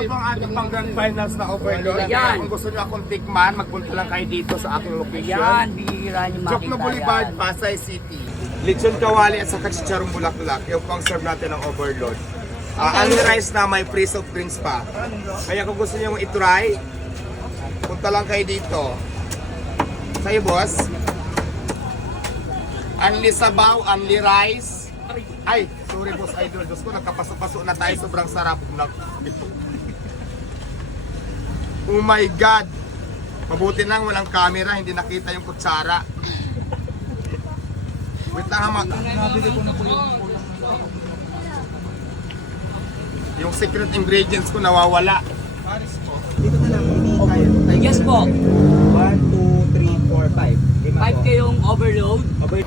ito po ang ating pang grand finals na overload. Yan. Kung gusto niyo akong tikman, magpunta lang kayo dito sa aking location. Yan, bihira niyo makita Jokno Boulevard, yan. Pasay City. Lechon kawali at saka chicharong bulaklak. Yung pang serve natin ng overload. Only rice na may free soft drinks pa. Kaya kung gusto niyo i-try, punta lang kayo dito. Sa'yo, boss. Only sabaw, only rice. Ay, sorry boss idol. Diyos ko, nagkapaso-paso na tayo. Sobrang sarap. Oh my God. Mabuti lang walang camera, hindi nakita yung kutsara. Wait lang ha, nabili ko na po yung secret ingredients ko nawawala. Dito na lang, hindi tayo. Yes po. 1, 2, 3, 4, 5. 5 kayong overload. Okay.